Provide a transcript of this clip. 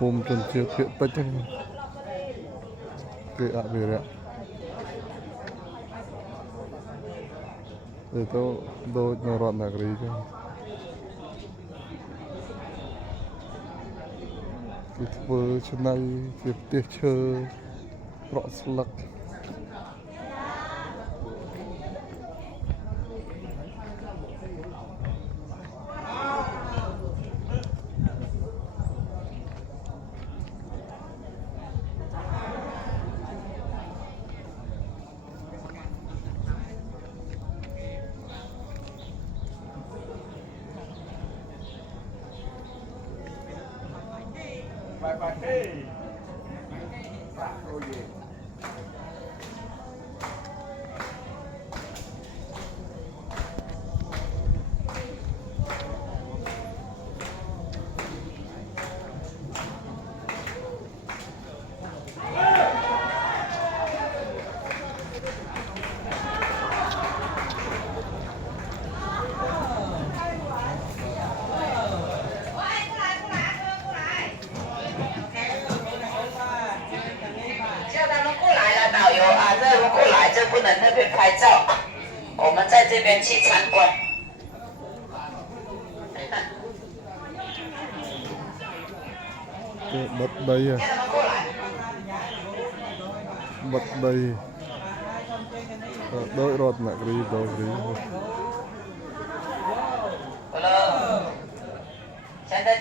ภูมิจนเชื่อเพียไปจังเกิดอะไรเนี่ยเดี๋ยวต้องโดนนรกนักรีจังคือเวอร์ชนัยเก็บเตี้ยเชอเปราะสลัก如果来就不能那边拍照，我们在这边去参观。bật đây à bật đây đôi rọt nặng đi đôi đi Hello，现在。